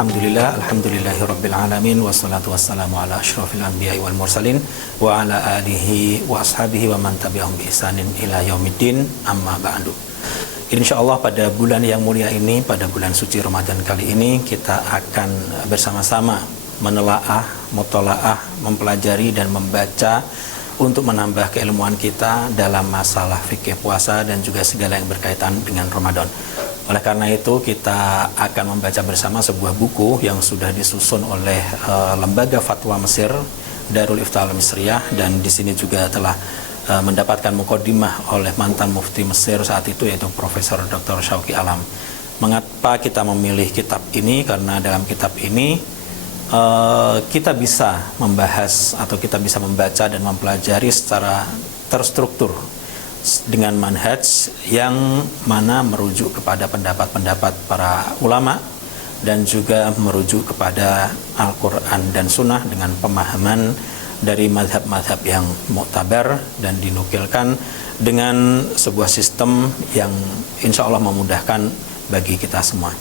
Alhamdulillahirabbil alamin wassalatu wassalamu ala asyrofil anbiya'i wal mursalin wa ala alihi wa ashabihi wa man tabi'ahum bi ihsanin ila yaumiddin, amma ba'du. Insyaallah pada bulan yang mulia ini, pada bulan suci Ramadan kali ini, kita akan bersama-sama menelaah, mutolaah, mempelajari dan membaca untuk menambah keilmuan kita dalam masalah fikih puasa dan juga segala yang berkaitan dengan Ramadan. Oleh karena itu kita akan membaca bersama sebuah buku yang sudah disusun oleh Lembaga Fatwa Mesir, Darul Ifta Al-Misriyah, dan di sini juga telah mendapatkan muqaddimah oleh mantan mufti Mesir saat itu, yaitu Profesor Dr. Syauqi Alam. Mengapa kita memilih kitab ini? Karena dalam kitab ini kita bisa membahas atau kita bisa membaca dan mempelajari secara terstruktur dengan manhaj yang mana merujuk kepada pendapat-pendapat para ulama dan juga merujuk kepada Al-Quran dan Sunnah dengan pemahaman dari mazhab-mazhab yang muktabar dan dinukilkan dengan sebuah sistem yang insya Allah memudahkan bagi kita semua.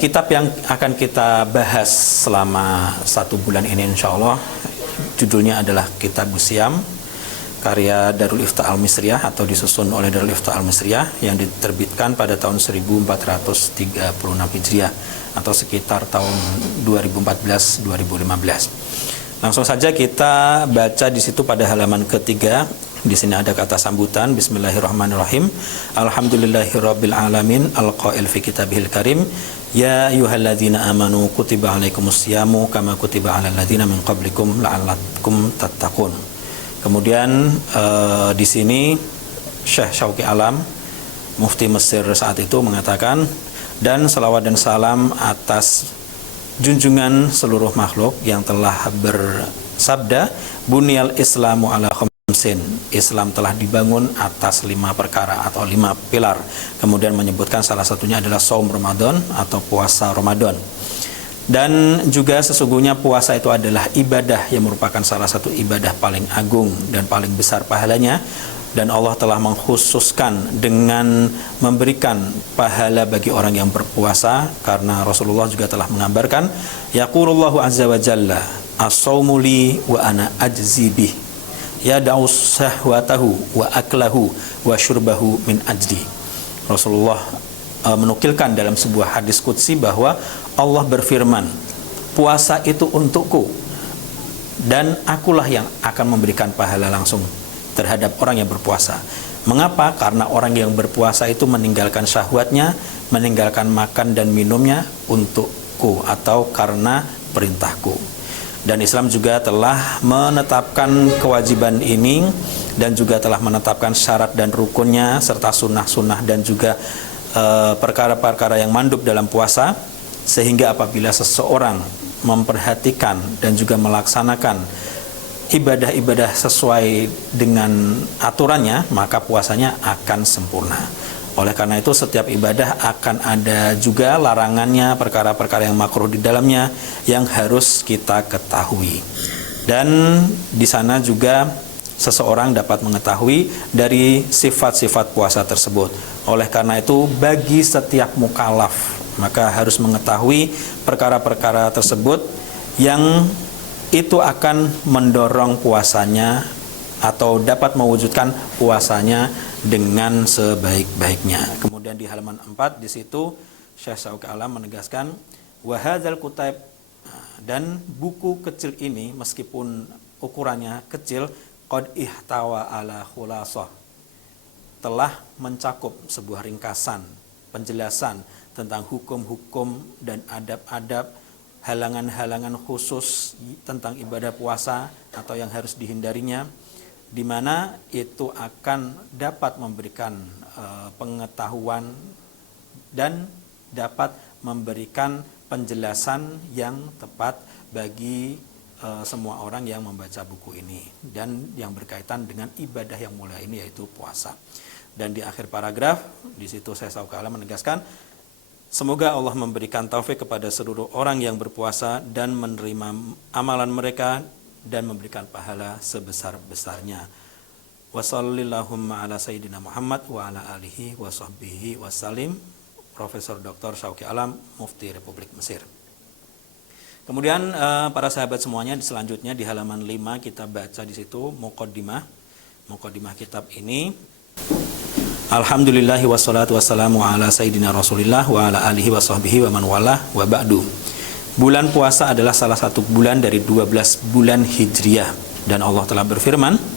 Kitab yang akan kita bahas selama 1 bulan ini insya Allah judulnya adalah Kitab Siam, karya Darul Ifta Al-Misriyah atau disusun oleh Darul Ifta Al-Misriyah yang diterbitkan pada tahun 1436 Hijriah atau sekitar tahun 2014-2015. Langsung saja kita baca di situ pada halaman ketiga. Di sini ada kata sambutan, Bismillahirrahmanirrahim. Alhamdulillahirabbil alamin, al-qail fi kitabihil karim, ya ayyuhalladzina amanu kutiba alaikumusyamu kama kutiba alal ladzina min qablikum la'allakum tattaqun. Kemudian di sini Syekh Syauqi Alam, mufti Mesir saat itu, mengatakan, dan salawat dan salam atas junjungan seluruh makhluk yang telah bersabda, Bunyal Islamu ala khamsin, Islam telah dibangun atas 5 perkara atau 5 pilar. Kemudian menyebutkan salah satunya adalah shaum Ramadan atau puasa Ramadan. Dan juga sesungguhnya puasa itu adalah ibadah yang merupakan salah satu ibadah paling agung dan paling besar pahalanya, dan Allah telah mengkhususkan dengan memberikan pahala bagi orang yang berpuasa, karena Rasulullah juga telah mengabarkan, yaqulullahu azza wa jalla as-saumu li wa ana ajzi bih yada'u sahwatahu wa aklahu wa syurbahu min ajdi. Rasulullah menukilkan dalam sebuah hadis qudsi bahwa Allah berfirman, puasa itu untukku dan akulah yang akan memberikan pahala langsung terhadap orang yang berpuasa. Mengapa? Karena orang yang berpuasa itu meninggalkan syahwatnya, meninggalkan makan dan minumnya untukku atau karena perintahku. Dan Islam juga telah menetapkan kewajiban ini dan juga telah menetapkan syarat dan rukunnya serta sunnah-sunnah dan juga perkara-perkara yang mandub dalam puasa, sehingga apabila seseorang memperhatikan dan juga melaksanakan ibadah-ibadah sesuai dengan aturannya, maka puasanya akan sempurna. Oleh karena itu setiap ibadah akan ada juga larangannya, perkara-perkara yang makruh di dalamnya yang harus kita ketahui. Dan di sana juga seseorang dapat mengetahui dari sifat-sifat puasa tersebut. Oleh karena itu bagi setiap mukallaf maka harus mengetahui perkara-perkara tersebut yang itu akan mendorong puasanya atau dapat mewujudkan puasanya dengan sebaik-baiknya. Kemudian di halaman 4 di situ Syekh Syauqi Alam menegaskan, wa hadzal kutab, dan buku kecil ini meskipun ukurannya kecil, qad ihtawa ala khulasah, telah mencakup sebuah ringkasan, penjelasan tentang hukum-hukum dan adab-adab, halangan-halangan khusus tentang ibadah puasa atau yang harus dihindarinya, di mana itu akan dapat memberikan pengetahuan dan dapat memberikan penjelasan yang tepat bagi semua orang yang membaca buku ini dan yang berkaitan dengan ibadah yang mulia ini, yaitu puasa. Dan di akhir paragraf di situ Syekh Syauqi Alam menegaskan, semoga Allah memberikan taufik kepada seluruh orang yang berpuasa dan menerima amalan mereka dan memberikan pahala sebesar-besarnya. Wa sallallahumma ala sayyidina Muhammad wa ala alihi wa sahbihi wa salim. Profesor Dr. Syauqi Alam, Mufti Republik Mesir. Kemudian para sahabat semuanya, selanjutnya di halaman 5 kita baca di situ muqaddimah kitab ini. Alhamdulillahi wassalatu wassalamu ala sayyidina Rasulillah wa ala alihi wa sahbihi wa man walah wa ba'du. Bulan puasa adalah salah satu bulan dari 12 bulan Hijriah, dan Allah telah berfirman,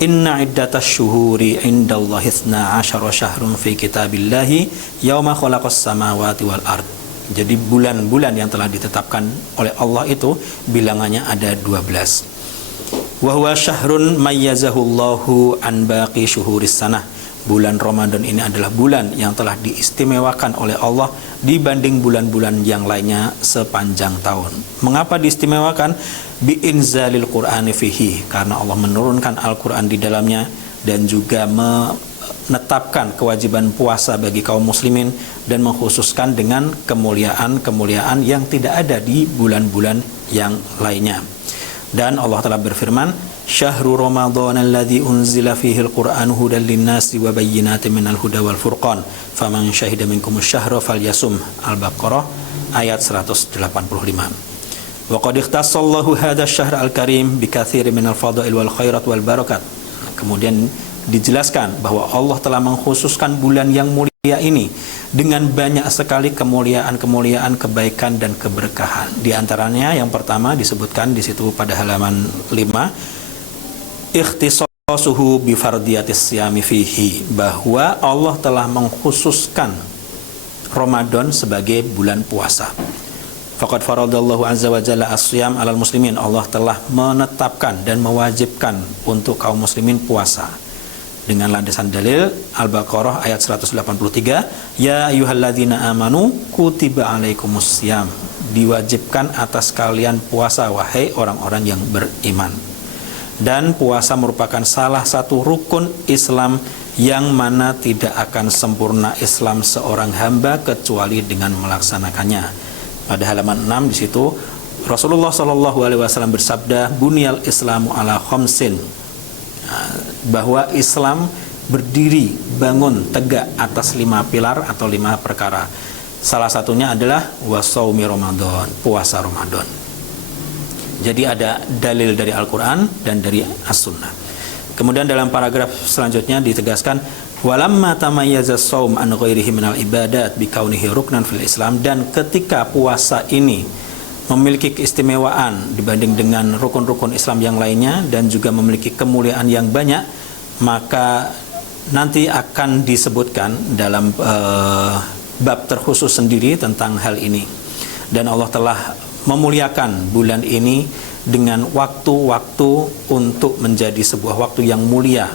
Inna iddatas syuhuri indallahi 12 syahrun fi kitabillahi yauma khalaqas samawati wal ard. Jadi bulan-bulan yang telah ditetapkan oleh Allah itu bilangannya ada 12. Wa huwa syahrun mayyazahullahu an baqi syuhuris sanah. Bulan Ramadan ini adalah bulan yang telah diistimewakan oleh Allah dibanding bulan-bulan yang lainnya sepanjang tahun. Mengapa diistimewakan? Bi'inzalil Qur'ani fihi, karena Allah menurunkan Al-Quran di dalamnya dan juga menetapkan kewajiban puasa bagi kaum muslimin dan mengkhususkan dengan kemuliaan-kemuliaan yang tidak ada di bulan-bulan yang lainnya. Dan Allah telah berfirman, Syahrul Ramadan alladzi unzila fihi al-Qur'anu hudan lin-nasi wa bayyinatin minal huda wal furqan faman syahida minkumus syahra falyasum. Al-Baqarah ayat 185. Wa qad ikhtassallahu hadha asy-syahr al-karim bi katsirin minal fadail wal khairat wal barakat. Kemudian dijelaskan bahwa Allah telah mengkhususkan bulan yang mulia ini dengan banyak sekali kemuliaan-kemuliaan, kebaikan dan keberkahan. Di antaranya yang pertama disebutkan di situ pada halaman 5, ikhtisasuhu bi fardiyatis siyami fihi, bahwa Allah telah mengkhususkan Ramadan sebagai bulan puasa. Faqad faradallahu azza wa jalla as-siyam 'alal muslimin. Allah telah menetapkan dan mewajibkan untuk kaum muslimin puasa dengan landasan dalil Al-Baqarah ayat 183, ya ayyuhalladzina amanu kutiba alaikumussyam, diwajibkan atas kalian puasa wahai orang-orang yang beriman. Dan puasa merupakan salah satu rukun Islam yang mana tidak akan sempurna Islam seorang hamba kecuali dengan melaksanakannya. Pada halaman 6 di situ Rasulullah SAW bersabda, bunyal Islamu ala khamsin, bahwa Islam berdiri, bangun, tegak atas 5 pilar atau 5 perkara. Salah satunya adalah wasaumi Ramadan, puasa Ramadan. Jadi ada dalil dari Al-Quran dan dari As-Sunnah. Kemudian dalam paragraf selanjutnya ditegaskan, walamma tamayyaza shaum an ghairihi minal ibadat bikaunihi ruknan fil Islam, dan ketika puasa ini memiliki keistimewaan dibanding dengan rukun-rukun Islam yang lainnya dan juga memiliki kemuliaan yang banyak, maka nanti akan disebutkan dalam bab terkhusus sendiri tentang hal ini. Dan Allah telah memuliakan bulan ini dengan waktu-waktu untuk menjadi sebuah waktu yang mulia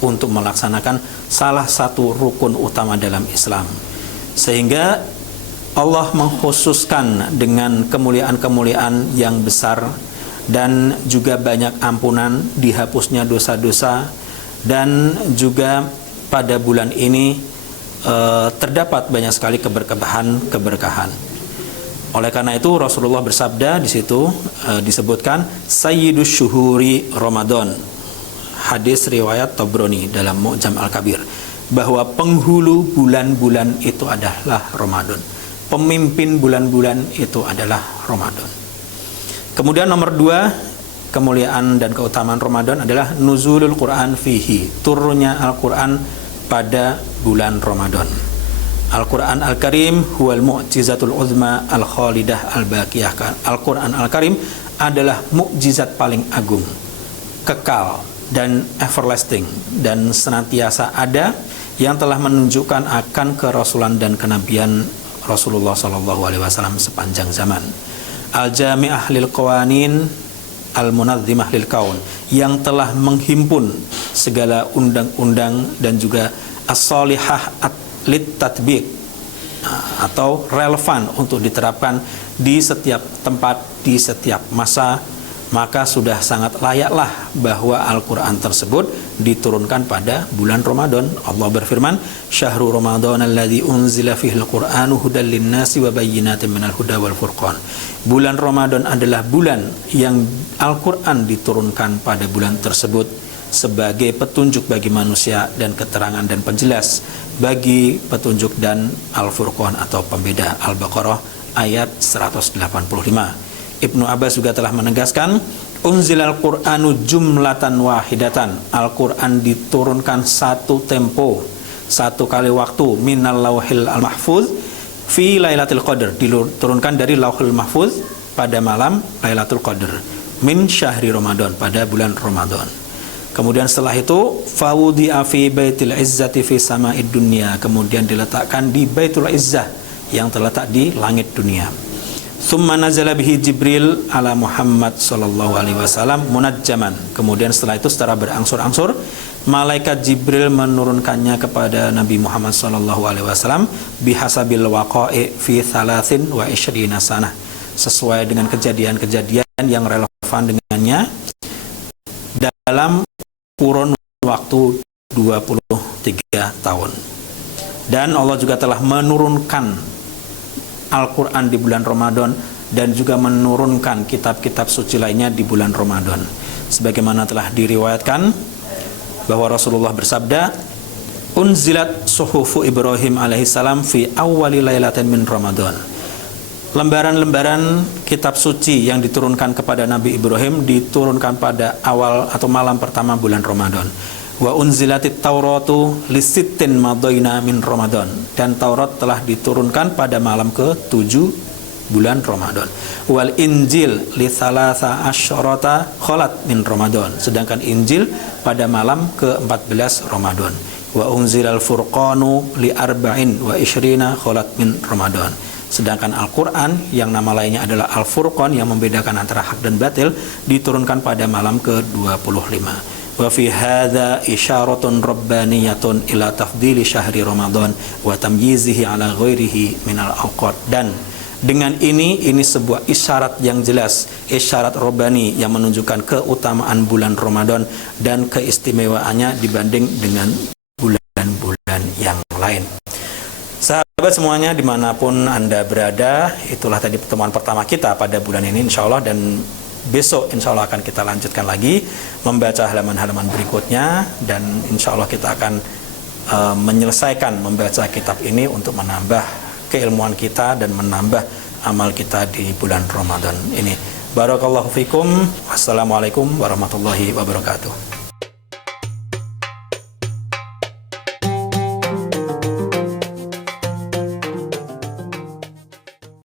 untuk melaksanakan salah satu rukun utama dalam Islam, sehingga Allah mengkhususkan dengan kemuliaan-kemuliaan yang besar dan juga banyak ampunan, dihapusnya dosa-dosa, dan juga pada bulan ini terdapat banyak sekali keberkahan. Oleh karena itu Rasulullah bersabda di situ disebutkan Sayyidus Syuhuri Ramadan. Hadis riwayat Tabrani dalam Mu'jam Al-Kabir, bahwa penghulu bulan-bulan itu adalah Ramadan. Pemimpin bulan-bulan itu adalah Ramadan. Kemudian nomor 2, kemuliaan dan keutamaan Ramadan adalah nuzulul Quran fihi, turunnya Al-Quran pada bulan Ramadan. Al-Quran Al-Karim huwal mu'jizatul uzma al-khalidah al-baqiyah. Al-Quran Al-Karim adalah mukjizat paling agung, kekal dan everlasting, dan senantiasa ada, yang telah menunjukkan akan kerasulan dan kenabian Rasulullah SAW sepanjang zaman. Al-Jami'ah lil Qawanin al-Munadzimah lil Kaun, yang telah menghimpun segala undang-undang dan juga as-salihah lit tatbiq, atau relevan untuk diterapkan di setiap tempat, di setiap masa. Maka sudah sangat layaklah bahwa Al-Quran tersebut diturunkan pada bulan Ramadan. Allah berfirman, Syahrul Ramadan alladzi unzila fihil Qur'anu hudan lin-nasi wa bayyinatin minal huda wal furqan. Bulan Ramadan adalah bulan yang Al-Quran diturunkan pada bulan tersebut, sebagai petunjuk bagi manusia dan keterangan dan penjelas bagi petunjuk dan Al-Furqan atau pembeda. Al-Baqarah ayat 185. Ibnu Abbas juga telah menegaskan, unzilal Qur'anu jumlatan wahidatan. Al-Qur'an diturunkan satu tempo, satu kali waktu, minal lauhil al-mahfuz fi lailatul qadar, diturunkan dari lauhul mahfuz pada malam Lailatul Qadar, min syahri Ramadan, pada bulan Ramadan. Kemudian setelah itu fawudi'a fi baitil izzati fi sama'id dunya, kemudian diletakkan di Baitul Izzah yang terletak di langit dunia. Tsumma nazala bihi Jibril ala Muhammad sallallahu alaihi wasallam munajjaman. Kemudian setelah itu secara berangsur-angsur malaikat Jibril menurunkannya kepada Nabi Muhammad sallallahu alaihi wasallam bihasabil waqa'i fi 23 sanah, sesuai dengan kejadian-kejadian yang relevan dengannya dalam kurun waktu 23 tahun. Dan Allah juga telah menurunkan Al-Quran di bulan Ramadan dan juga menurunkan kitab-kitab suci lainnya di bulan Ramadan. Sebagaimana telah diriwayatkan bahwa Rasulullah bersabda, unzilat suhufu Ibrahim alaihissalam fi awwali lailatin min Ramadan. Lembaran-lembaran kitab suci yang diturunkan kepada Nabi Ibrahim diturunkan pada awal atau malam pertama bulan Ramadan. Wa unzilatit Tauratu lisittin madaina min Ramadan, dan Taurat telah diturunkan pada malam ke-7 bulan Ramadan. Wal Injil li thalatha asyarata khalat min Ramadan, sedangkan Injil pada malam ke-14 Ramadan. Wa unzilal Furqanu li arba'in wa ishrina khalat min Ramadan. Sedangkan Al-Quran yang nama lainnya adalah Al-Furqan yang membedakan antara hak dan batil diturunkan pada malam ke-25. Wa fi hadza isyaratun rabbaniyatun ila tafdili syahri Ramadan wa tamyizihi ala ghairihi minal awqat. Dan dengan ini sebuah isyarat yang jelas, isyarat rabbani yang menunjukkan keutamaan bulan Ramadan dan keistimewaannya dibanding dengan bulan-bulan yang lain. Sahabat semuanya dimanapun Anda berada, itulah tadi pertemuan pertama kita pada bulan ini insyaallah, dan besok insyaallah akan kita lanjutkan lagi membaca halaman-halaman berikutnya, dan insyaallah kita akan menyelesaikan membaca kitab ini untuk menambah keilmuan kita dan menambah amal kita di bulan Ramadan ini. Barakallahu fikum. Wassalamualaikum warahmatullahi wabarakatuh.